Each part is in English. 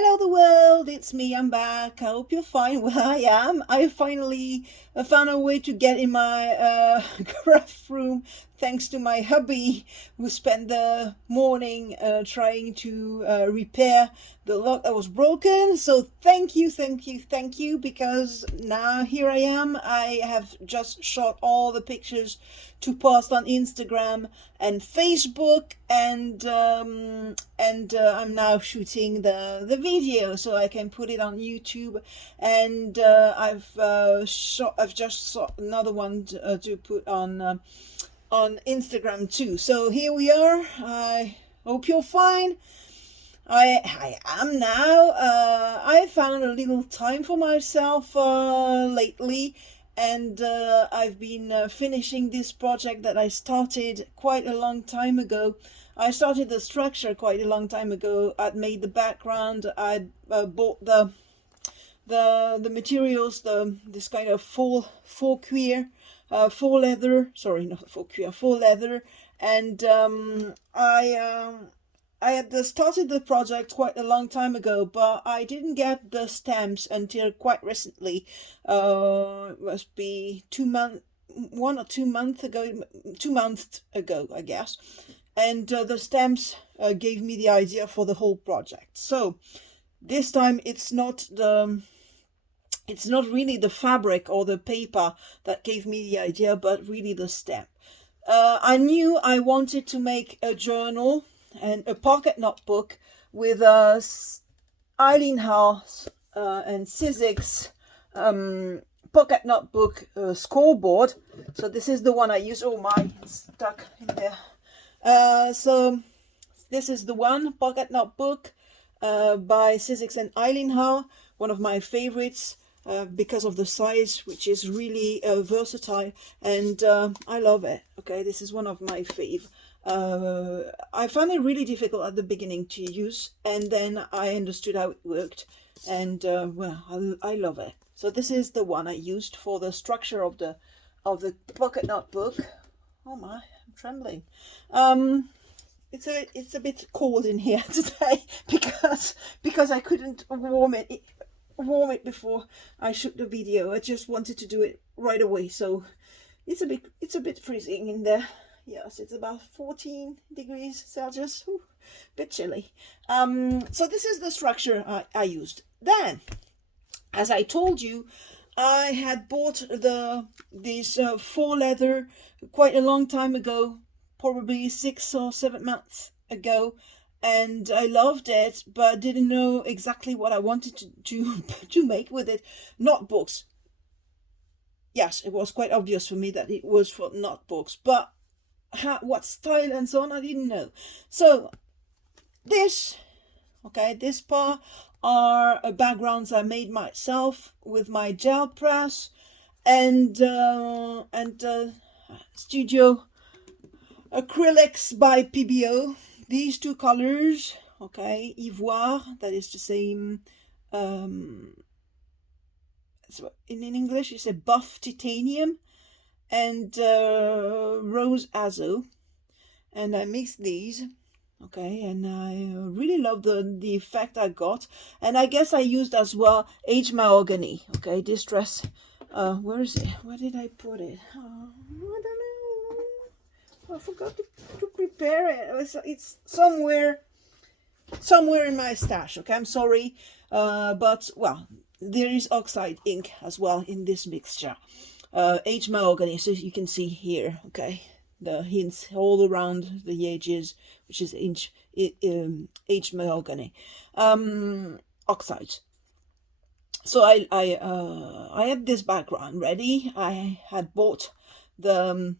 Hello the world, it's me, I'm back. I hope you're fine. Well, I am. I finally found a way to get in my craft room thanks to my hubby who spent the morning trying to repair the lock that was broken. So thank you, because now here I am. I have just shot all the pictures to post on Instagram and Facebook, and I'm now shooting the video so I can put it on YouTube, and I've just shot another one to put on Instagram too. So here we are. I hope you're fine. I am now. I found a little time for myself lately, and I've been finishing this project that I started quite a long time ago. I started the structure quite a long time ago. I'd made the background. I'd bought the materials, this kind of faux-cuir, faux leather. Sorry, not faux-cuir, faux leather, and I had started the project quite a long time ago, but I didn't get the stamps until quite recently. It must be 1 or 2 months ago, 2 months ago, I guess. And the stamps gave me the idea for the whole project. So this time it's not really the fabric or the paper that gave me the idea, but really the stamp. I knew I wanted to make a journal and a pocket notebook with Eileen and Sizzix pocket notebook scoreboard. So this is the one I use. Oh my, it's stuck in there. So this is the one, pocket notebook by Sizzix and Eileen, one of my favorites because of the size, which is really versatile, and I love it. Okay, this is one of my fave. I found it really difficult at the beginning to use, and then I understood how it worked, and well, I love it. So this is the one I used for the structure of the pocket notebook. Oh my, I'm trembling. It's a bit cold in here today because I couldn't warm it before I shoot the video. I just wanted to do it right away, so it's a bit freezing in there. Yes, it's about 14 degrees Celsius. Ooh, bit chilly. So this is the structure I used. Then, as I told you, I had bought these faux leather quite a long time ago, probably 6 or 7 months ago, and I loved it, but didn't know exactly what I wanted to make with it. Notebooks. Yes, it was quite obvious for me that it was for notebooks, but what style and so on, I didn't know. So this part are backgrounds I made myself with my gel press and studio acrylics by PBO. These two colors, okay, ivoire, that is the same. So in English you say buff titanium, and rose azo, and I mixed these, okay, and I really love the effect I got. And I guess I used as well aged mahogany, okay, distress. Where is it? Where did I put it? I don't know. I forgot to prepare it. It's somewhere in my stash, okay. I'm sorry, but well, there is oxide ink as well in this mixture. Aged mahogany, so you can see here, okay, the hints all around the edges, which is aged mahogany, oxides. So I had this background ready. I had bought the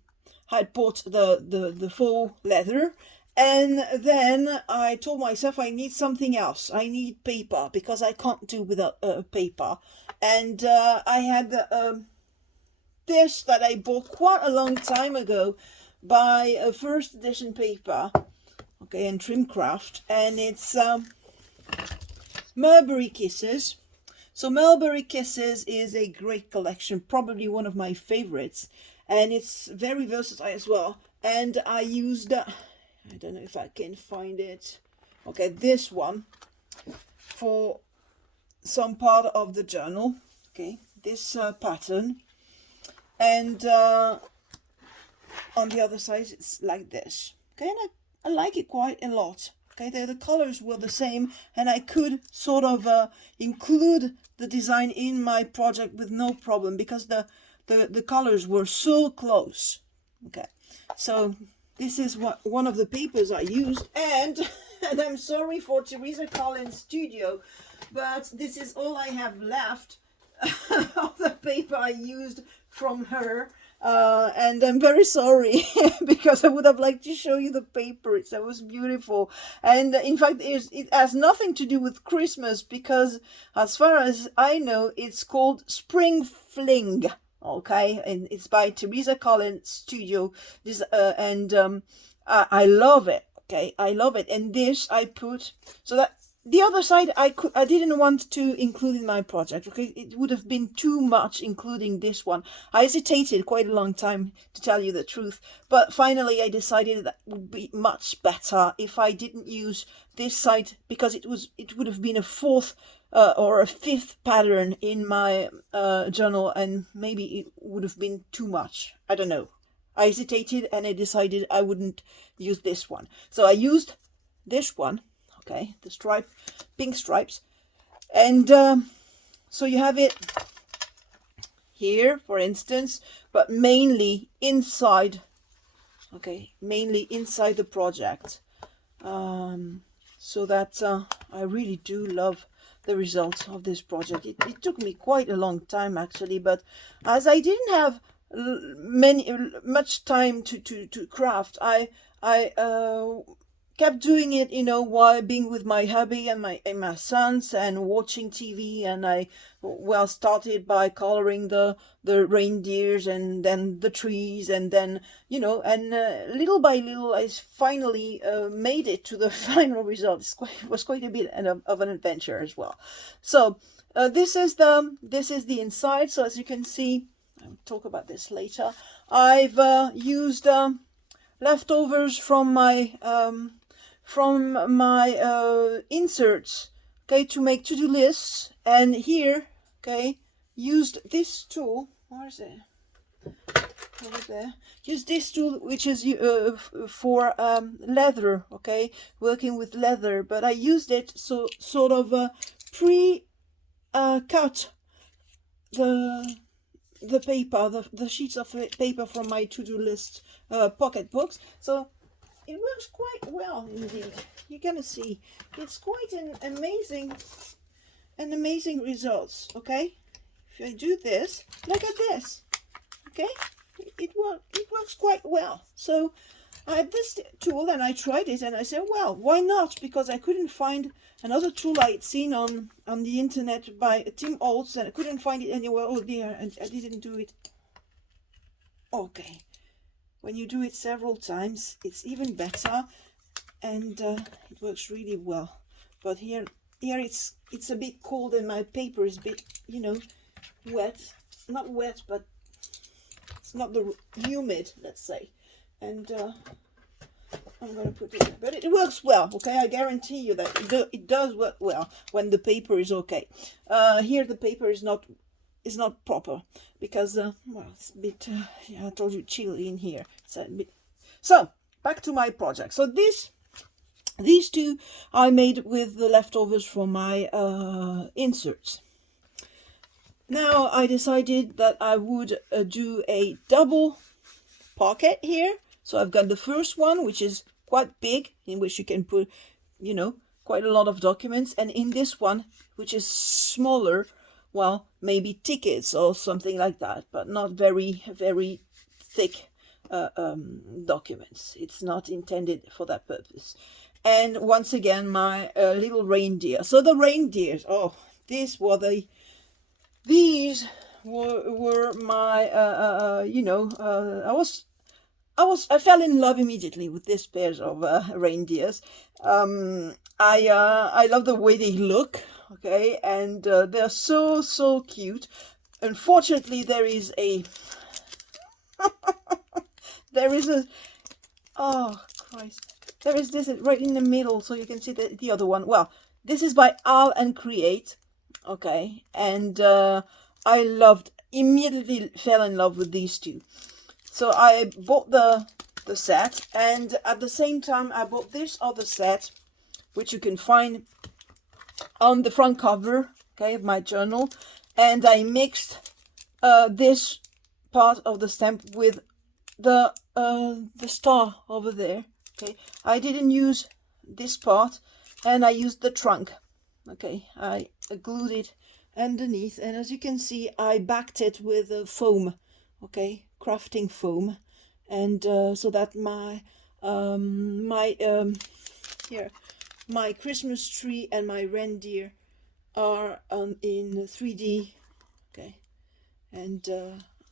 faux leather, and then I told myself I need something else. I need paper, because I can't do without paper, and I had this that I bought quite a long time ago by a first edition paper, okay, and Trimcraft, and it's Mulberry Kisses. So Mulberry Kisses is a great collection, probably one of my favorites, and it's very versatile as well. And I used, I don't know if I can find it, okay, this one, for some part of the journal. Okay, this pattern, and on the other side it's like this. Okay, and I like it quite a lot. Okay, the colors were the same, and I could sort of include the design in my project with no problem, because the colors were so close. Okay, so this is one of the papers I used, and and I'm sorry for Teresa Collins' studio, but this is all I have left of the paper I used from her. And I'm very sorry because I would have liked to show you the paper. It was beautiful, and in fact it has nothing to do with Christmas, because as far as I know it's called Spring Fling. Okay, and it's by Teresa Collins studio. This and I love it. Okay, I love it. And this I put, so that the other side I didn't want to include in my project. Okay, it would have been too much including this one. I hesitated quite a long time, to tell you the truth, but finally I decided that it would be much better if I didn't use this side, because it would have been a fourth or a fifth pattern in my journal, and maybe it would have been too much. I don't know. I hesitated and I decided I wouldn't use this one. So I used this one, okay, the pink stripes. And so you have it here, for instance, but mainly inside, okay, mainly inside the project. So that I really do love the result of this project. It took me quite a long time actually, but as I didn't have much time to craft, I kept doing it, you know, while being with my hubby and my sons and watching TV. And I started by coloring the reindeers, and then the trees, and then, you know, and little by little I finally made it to the final result. It was quite a bit of an adventure as well. So this is the inside. So as you can see, I'll talk about this later. I've used leftovers from my inserts, okay, to make to-do lists. And here, okay, used this tool. Where is it? Over there. Use this tool, which is for leather, okay, working with leather. But I used it so sort of cut the paper, the sheets of paper from my to-do list pocket books. So it works quite well indeed. You're gonna see it's quite an amazing results. Okay, if I do this, look at this. Okay, it works quite well. So I had this tool and I tried it, and I said, well, why not? Because I couldn't find another tool I had seen on the internet by Tim Holtz, and I couldn't find it anywhere. Oh dear, and I didn't do it. Okay, when you do it several times, it's even better, and it works really well. But here it's a bit cold, and my paper is a bit, you know, wet. Not wet, but it's not the humid, let's say. And I'm going to put it there. But it works well, okay? I guarantee you that it does work well when the paper is okay. Here the paper is not proper, because well, it's a bit yeah, I told you, chilly in here. It's a bit. So back to my project. So these two I made with the leftovers from my inserts. Now I decided that I would do a double pocket here. So I've got the first one, which is quite big, in which you can put, you know, quite a lot of documents. And in this one, which is smaller, well, maybe tickets or something like that, but not very, very thick documents. It's not intended for that purpose. And once again, my little reindeer. So the reindeers, oh, these were my, you know, I fell in love immediately with this pair of reindeers. I love the way they look, okay, and they're so cute. Unfortunately, there is a oh Christ, there is this right in the middle, so you can see the other one. Well, this is by Aall and Create, okay, and I immediately fell in love with these two. So I bought the set, and at the same time I bought this other set, which you can find on the front cover, okay, of my journal, and I mixed this part of the stamp with the star over there. Okay, I didn't use this part, and I used the trunk. Okay, I glued it underneath, and as you can see, I backed it with a foam, okay, crafting foam, and so that my my Christmas tree and my reindeer are in 3D, okay, and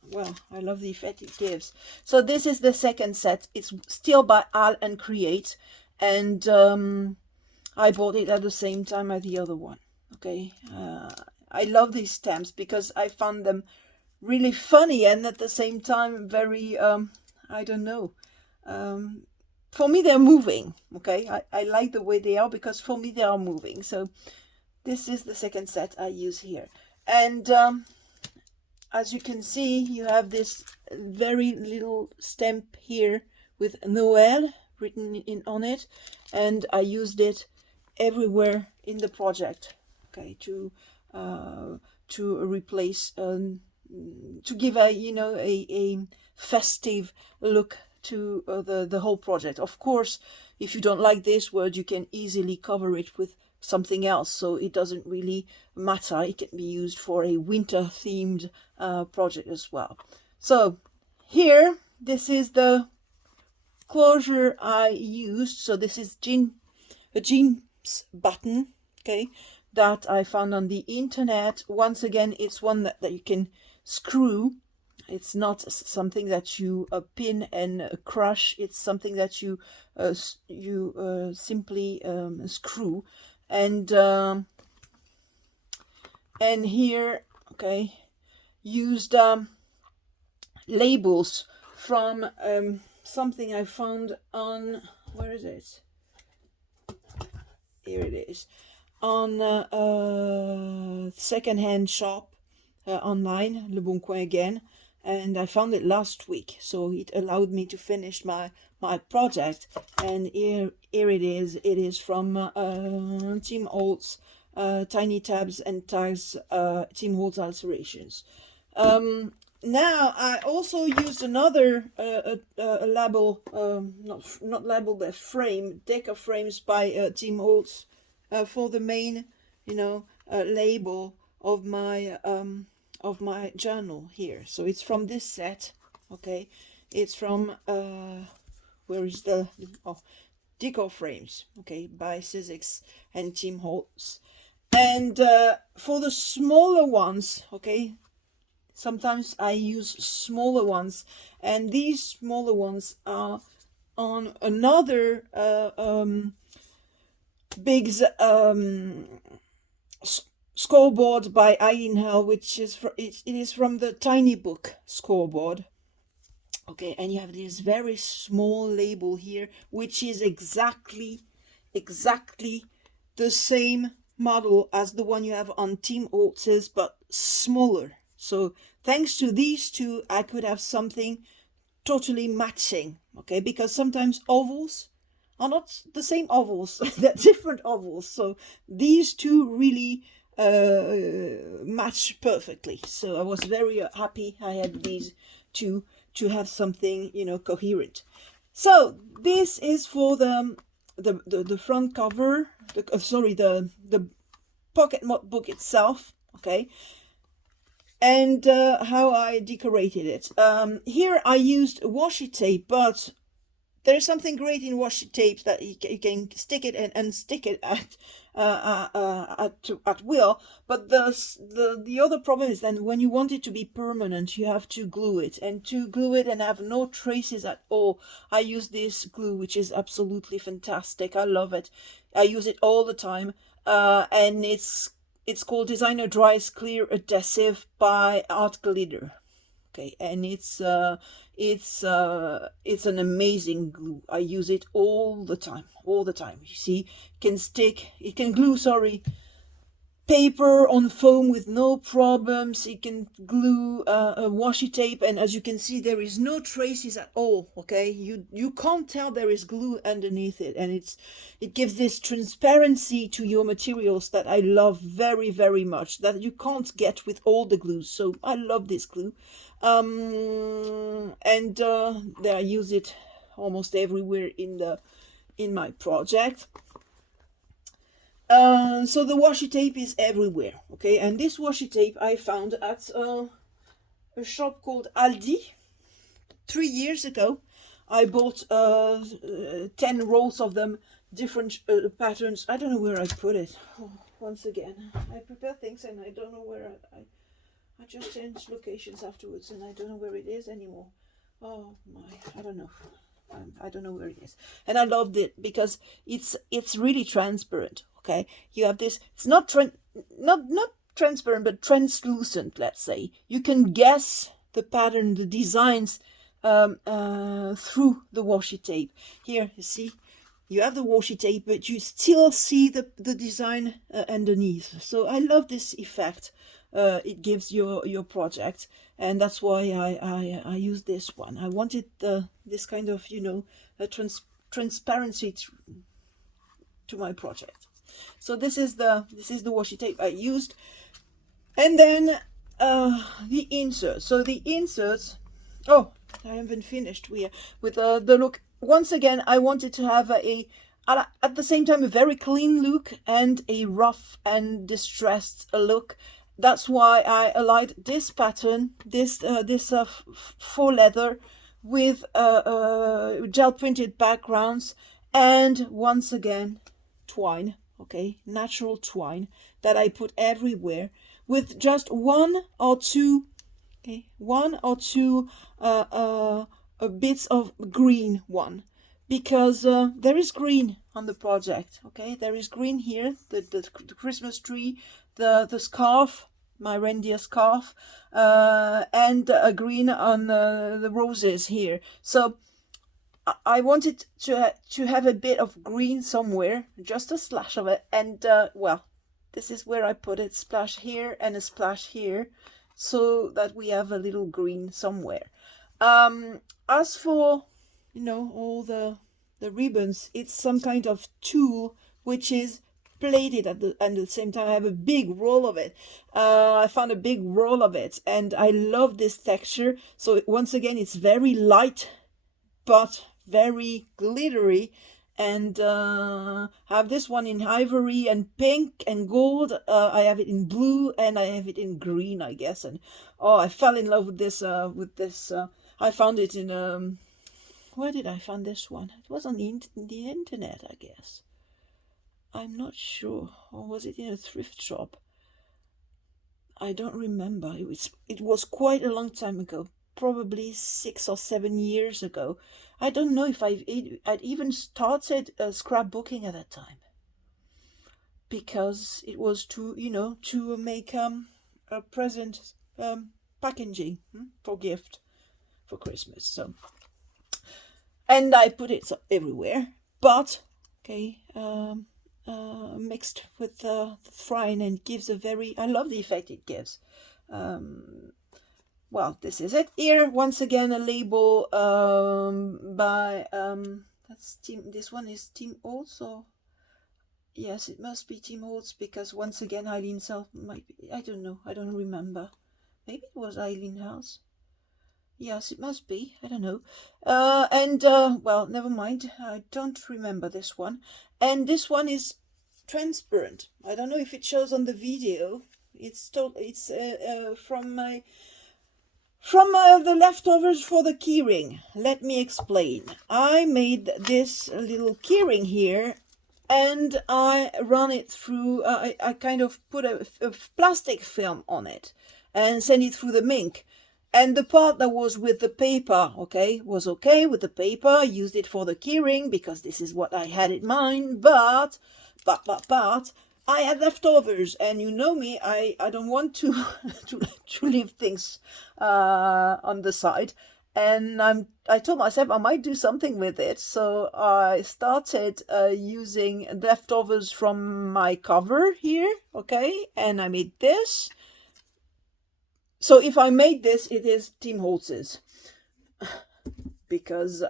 well, I love the effect it gives. So this is the second set. It's still by Aall and Create, and I bought it at the same time as the other one. Okay, I love these stamps because I found them really funny and at the same time very I don't know, for me they're moving. Okay, I like the way they are because for me they are moving. So this is the second set I use here, and as you can see, you have this very little stamp here with Noël written in on it, and I used it everywhere in the project, okay, to replace to give a, you know, a festive look to the whole project. Of course, if you don't like this word, you can easily cover it with something else, so it doesn't really matter. It can be used for a winter themed project as well. So here, this is the closure I used. So this is a jeans button, okay, that I found on the internet. Once again, it's one that you can screw. It's not something that you pin and crush. It's something that you simply screw. And here, okay, used labels from something I found on, where is it? Here it is, on a second-hand shop online, Le Bon Coin again, and I found it last week, so it allowed me to finish my project. And here it is. It is from Tim Holtz Tiny Tabs and Tags, Tim Holtz Alterations. Now I also used another a label, not label, but frame, deck of frames by Tim Holtz for the main, you know, label of my journal here. So it's from this set, okay. It's from where is the decor frames, okay, by Sizzix and Tim Holtz. And for the smaller ones, okay, sometimes I use smaller ones, and these smaller ones are on another big scoreboard by Eileen, which is it is from the Tiny Book scoreboard. Okay, and you have this very small label here, which is exactly the same model as the one you have on Tim Holtz's, but smaller. So thanks to these two, I could have something totally matching, okay? Because sometimes ovals are not the same ovals, they're different ovals. So these two really match perfectly. So I was very happy I had these two to have something, you know, coherent. So this is for the front cover, the pocket book itself, okay, and how I decorated it. Here I used washi tape, but there's something great in washi tape that you can stick it and unstick it at will. But the other problem is then when you want it to be permanent, you have to glue it, and to glue it and have no traces at all, I use this glue, which is absolutely fantastic. I love it. I use it all the time, and it's called Designer Dries Clear Adhesive by Art Glitter. okay, and it's an amazing glue. I use it all the time. You see, it can glue, sorry, paper on foam with no problems. It can glue a washi tape, and as you can see, there is no traces at all. Okay, you can't tell there is glue underneath it, and it gives this transparency to your materials that I love very, very much, that you can't get with all the glues. So I love this glue, and I use it almost everywhere in my project. So the washi tape is everywhere, okay, and this washi tape I found at a shop called Aldi 3 years ago. I bought 10 rolls of them, different patterns. I don't know where I put it. Oh, once again, I prepare things and I don't know where I just change locations afterwards and I don't know where it is anymore. Oh my, I don't know. I don't know where it is, and I loved it because it's really transparent. Okay, you have this. It's not transparent, but translucent. Let's say you can guess the pattern, the designs through the washi tape. Here, you see, you have the washi tape, but you still see the design underneath. So I love this effect. It gives your project, and that's why I use this one. I wanted this kind of, you know, a transparency to my project. So this is the washi tape I used, and then the inserts. So the inserts. Oh, I haven't finished with the look. Once again, I wanted to have at the same time a very clean look and a rough and distressed look. That's why I allied this pattern, this faux leather with gel printed backgrounds, and once again twine, okay, natural twine that I put everywhere, with just one or two bits of green one, because there is green on the project. Okay, there is green here, the Christmas tree, the scarf, my reindeer scarf, and a green on the roses here. So I wanted to have a bit of green somewhere, just a splash of it, and well, this is where I put it, splash here and a splash here, so that we have a little green somewhere. As for, you know, all the ribbons, it's some kind of tulle which is plated at the same time. I have a big roll of it. I found a big roll of it, and I love this texture. So once again, it's very light but very glittery, and I have this one in ivory and pink and gold. I have it in blue and I have it in green, I guess. And oh, I fell in love with this. I found it in where did I find this one? It was on the internet, I guess. I'm not sure. Or was it in a thrift shop? I don't remember. It was quite a long time ago. Probably 6 or 7 years ago. I don't know if I'd even started scrapbooking at that time, because it was to make a present packaging for gift for Christmas. So, and I put it everywhere, but okay, mixed with the frying, and gives a very, I love the effect it gives. Well, this is it. Here, once again, a label by that's Team. This one is Team Olds, or yes, it must be Team Olds, because once again, Eileen self might be. I don't know. I don't remember. Maybe it was Eileen House. Yes, it must be. I don't know. Well, never mind. I don't remember this one. And this one is transparent. I don't know if it shows on the video. It's from the leftovers for the keyring. Let me explain. I made this little keyring here, and I run it through, I kind of put a plastic film on it and send it through the mink. And the part that was with the paper, was okay with the paper. I used it for the keyring because this is what I had in mind. But I had leftovers, and you know me, I don't want to to leave things on the side. And I told myself I might do something with it, so I started using leftovers from my cover here, okay? And I made this. So if I made this, it is Tim Holtz's, because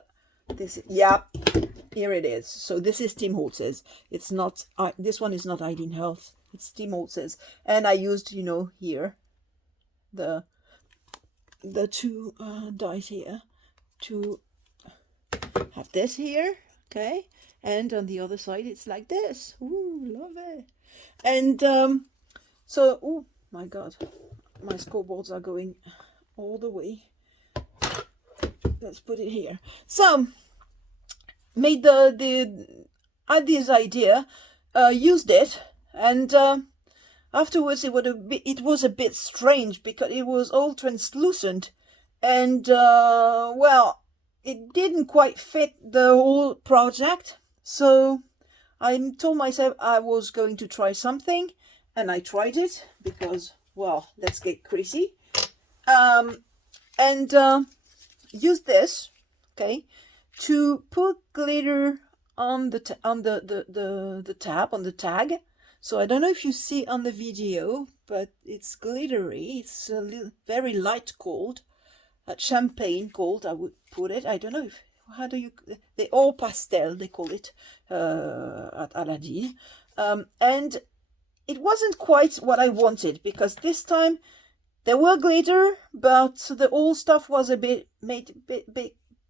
this, yeah, here it is. So this is Tim Holtz's. It's not, this one is not Eileen Health. It's Tim Holtz's. And I used, you know, here, the two dies here to have this here, okay? And on the other side, it's like this. Ooh, love it. And so, oh my God, my scoreboards are going all the way. Let's put it here. So, made had this idea, used it, and afterwards it was a bit strange because it was all translucent, and well, it didn't quite fit the whole project. So I told myself I was going to try something, and I tried it because, well, let's get crazy, and use this, okay, to put glitter on the tab, on the tag. So I don't know if you see on the video, but it's glittery. It's a little, very light gold, champagne gold, I would put it. I don't know if, how do you, they all pastel, they call it at Aladdin. And it wasn't quite what I wanted, because this time there were glitter, but the old stuff was a bit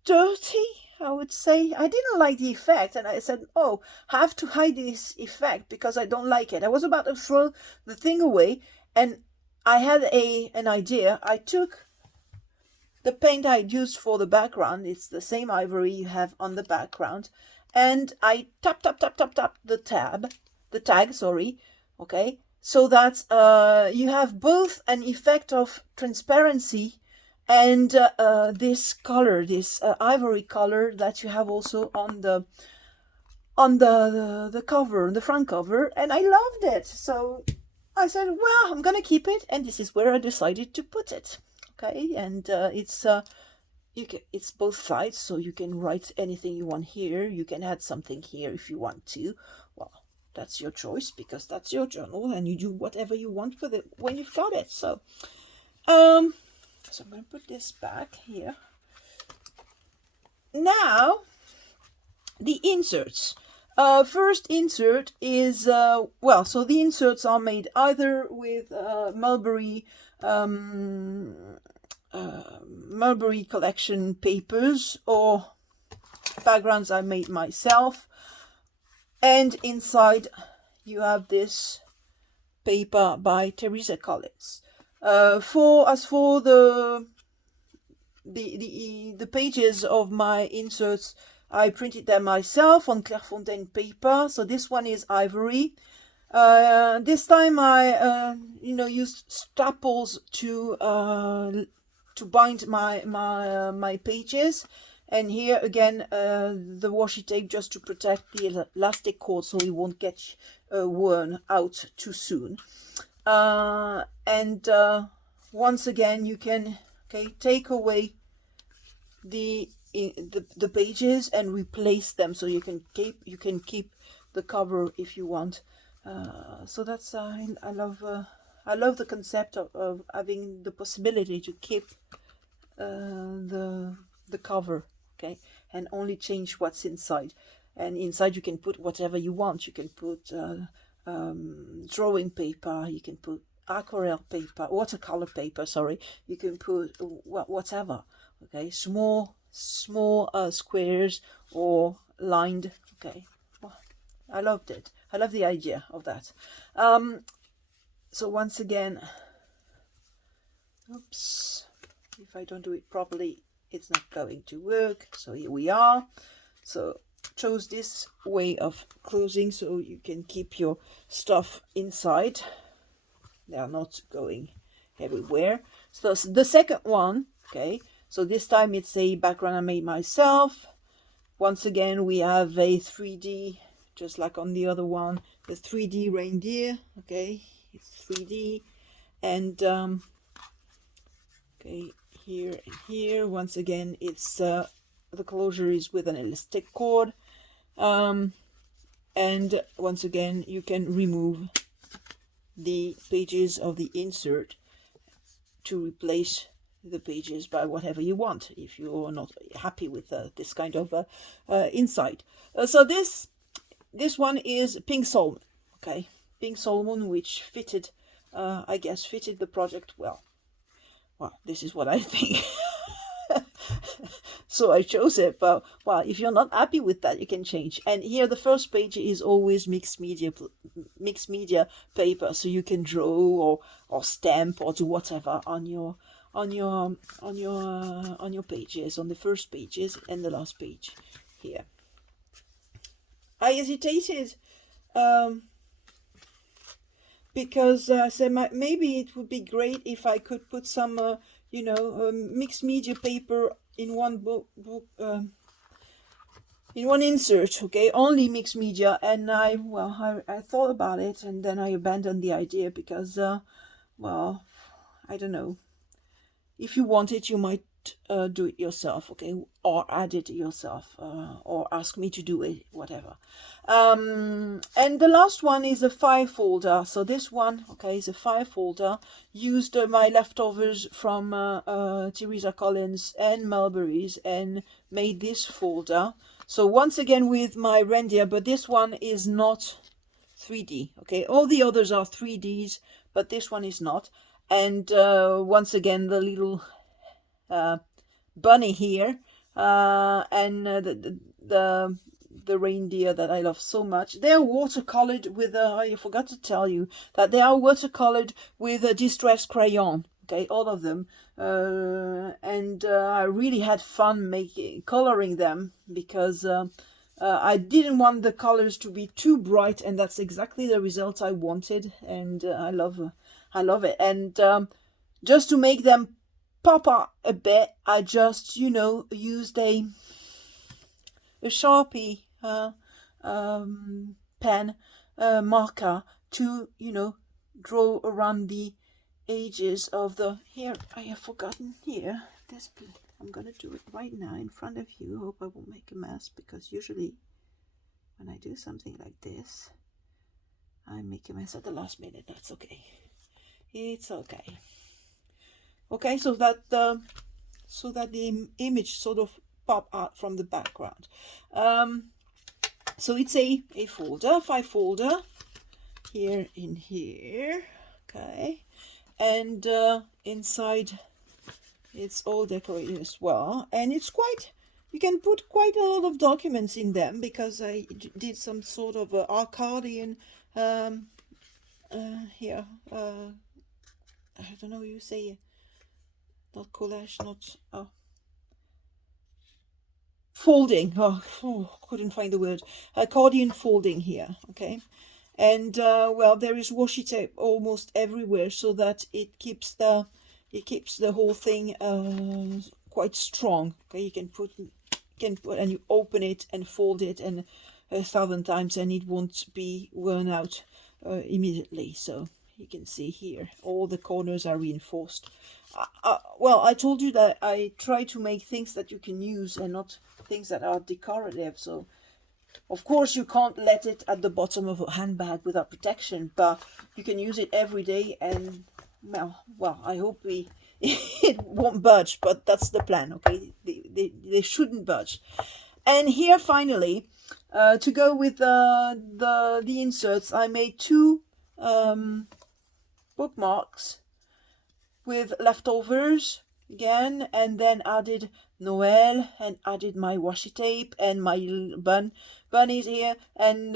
dirty, I would say. I didn't like the effect, and I said, oh, I have to hide this effect because I don't like it. I was about to throw the thing away, and I had an idea. I took the paint I used for the background. It's the same ivory you have on the background, and I tap the tag, sorry, okay, so that you have both an effect of transparency and this color, this ivory color that you have also on the cover, the front cover, and I loved it. So I said, well, I'm gonna keep it, and this is where I decided to put it. Okay, and it's both sides, so you can write anything you want here. You can add something here if you want to. Well, that's your choice, because that's your journal, and you do whatever you want with it when you've got it. So so I'm going to put this back here. Now, the inserts. First insert is, well, so the inserts are made either with Mulberry collection papers, or backgrounds I made myself. And inside you have this paper by Teresa Collins. As for the pages of my inserts, I printed them myself on Clairefontaine paper. So this one is ivory. This time I used staples to bind my pages, and here again the washi tape just to protect the elastic cord so it won't get worn out too soon. And once again, you can take away the pages and replace them, so you can keep the cover if you want. So that's I love the concept of having the possibility to keep the cover, okay, and only change what's inside. And inside you can put whatever you want. You can put drawing paper, you can put aquarelle paper, watercolor paper, sorry, you can put whatever, okay, small squares or lined, okay. Well, I loved it. I love the idea of that. So once again, oops, if I don't do it properly, it's not going to work. So here we are. So chose this way of closing so you can keep your stuff inside. They are not going everywhere. So the second one, okay, so this time it's a background I made myself. Once again, we have a 3D just like on the other one, the 3D reindeer. Okay, it's 3D, and okay, here and here. Once again, it's the closure is with an elastic cord, and once again, you can remove the pages of the insert to replace the pages by whatever you want if you're not happy with this kind of inside. So this one is pink salmon. Okay, pink salmon, which fitted, I guess, fitted the project well. Well, this is what I think. So I chose it, but well, if you're not happy with that, you can change. And here the first page is always mixed media paper, so you can draw or stamp or do whatever on your pages, on the first pages and the last page here. I hesitated because I said maybe it would be great if I could put some mixed media paper in one book in one insert, okay, only mixed media. And I thought about it, and then I abandoned the idea because well, I don't know, if you want it, you might do it yourself, okay, or add it yourself, or ask me to do it, whatever. And the last one is a file folder. So this one, okay, is a file folder. Used my leftovers from Teresa Collins and Mulberry's and made this folder. So once again with my reindeer, but this one is not 3D, okay. All the others are 3Ds, but this one is not. And once again, the little bunny here, and the reindeer that I love so much. They are watercolored with I forgot to tell you that they are watercolored with a distress crayon. Okay, all of them, and I really had fun coloring them because I didn't want the colors to be too bright, and that's exactly the result I wanted. And I love it. And just to make them pop out a bit, I just used a Sharpie pen marker to draw around the edges of the here. I have forgotten here this. I'm gonna do it right now in front of you. Hope I won't make a mess, because usually when I do something like this I make a mess at the last minute. That's okay, it's okay. Okay, so that the image sort of pop out from the background. So it's a folder, file folder here in here. Okay, and inside it's all decorated as well, and it's quite, you can put quite a lot of documents in them, because I did some sort of accordion here. I don't know, you say not collage, not folding. Couldn't find the word. Accordion folding here. Okay, and well, there is washi tape almost everywhere, so that it keeps the whole thing quite strong. Okay, you can put and you open it and fold it and 1,000 times, and it won't be worn out immediately. So you can see here all the corners are reinforced. Well, I told you that I try to make things that you can use and not things that are decorative. So of course you can't let it at the bottom of a handbag without protection, but you can use it every day. And well, I hope it won't budge, but that's the plan. Okay, they shouldn't budge. And here finally, to go with the inserts, I made two bookmarks with leftovers again, and then added Noël, and added my washi tape and my bunnies here, and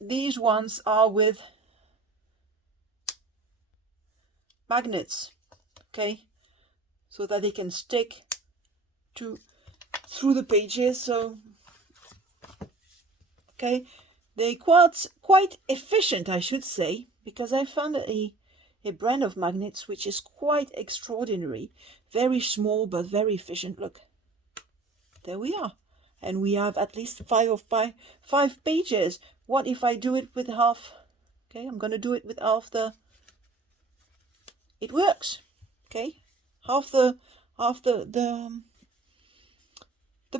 these ones are with magnets, okay, so that they can stick through the pages. So okay, they're quite efficient, I should say, because I found a brand of magnets which is quite extraordinary, very small but very efficient. Look, there we are. and we have at least five pages. What if I do it with half? Okay, I'm going to do it with half the, it works. Okay, half the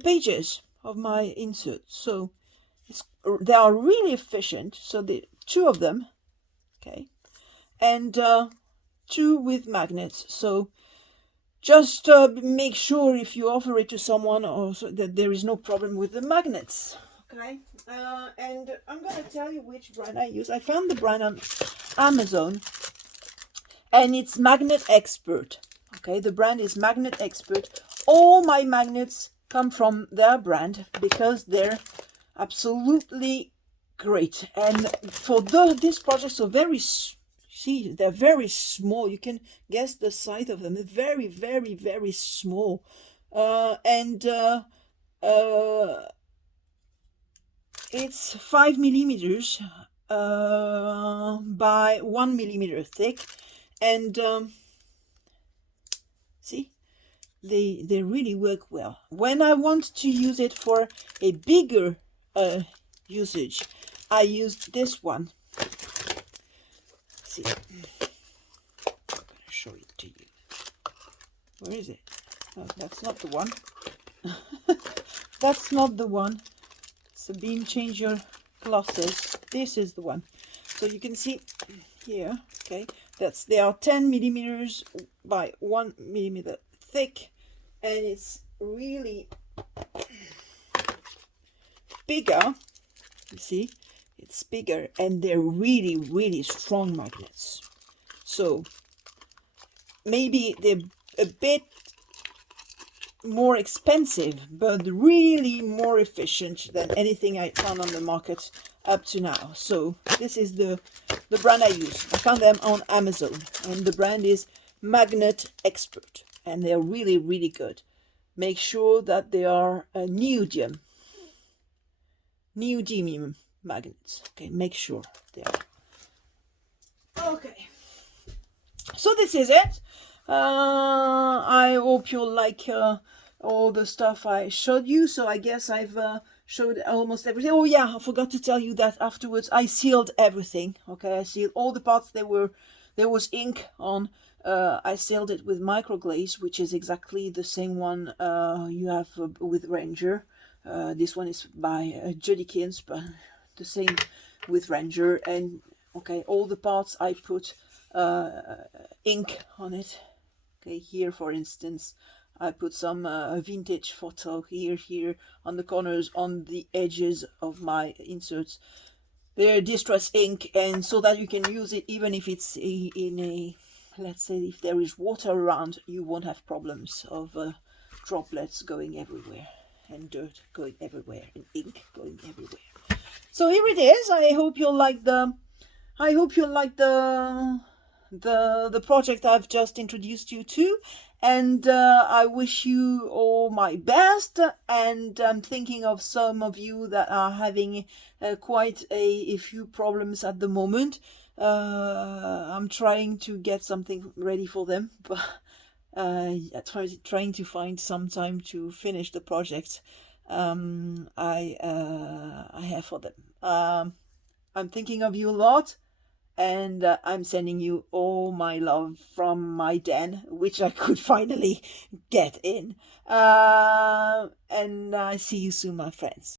pages of my insert. So they are really efficient. So the two of them, okay, and two with magnets. So just make sure if you offer it to someone also that there is no problem with the magnets. Okay, and I'm gonna tell you which brand I use. I found the brand on Amazon, and it's Magnet Expert. Okay, the brand is Magnet Expert. All my magnets come from their brand because they're absolutely great. And for this project, so see, they're very small. You can guess the size of them. They're very, very, very small. It's 5 millimeters by 1 millimeter thick, and see, they really work well. When I want to use it for a bigger usage, I used this one. See, I'm gonna show it to you. Where is it? Oh, that's not the one. That's not the one. It's a beam changer glosses. This is the one. So you can see here, okay, they are 10 millimeters by 1 millimeter thick, and it's really bigger. You see, it's bigger, and they're really, really strong magnets. So maybe they're a bit more expensive, but really more efficient than anything I found on the market up to now. So this is the brand I use. I found them on Amazon, and the brand is Magnet Expert, and they're really, really good. Make sure that they are neodymium magnets. Okay, make sure they are. Okay, so this is it. I hope you'll like all the stuff I showed you. So I guess I've showed almost everything. Oh yeah, I forgot to tell you that afterwards I sealed everything. Okay, I sealed all the parts there was ink on. I sealed it with microglaze, which is exactly the same one you have with Ranger. This one is by Judikins, but the same with Ranger. And okay, all the parts I put ink on it. Okay, here for instance, I put some vintage photo here on the corners, on the edges of my inserts. They're distress ink, and so that you can use it even if it's in a, let's say, if there is water around, you won't have problems of droplets going everywhere, and dirt going everywhere, and ink going everywhere. So here it is. I hope you'll like the project I've just introduced you to, and I wish you all my best. And I'm thinking of some of you that are having quite a few problems at the moment. I'm trying to get something ready for them, but trying to find some time to finish the project I have for them. I'm thinking of you a lot. And I'm sending you all my love from my den, which I could finally get in. And I see you soon, my friends.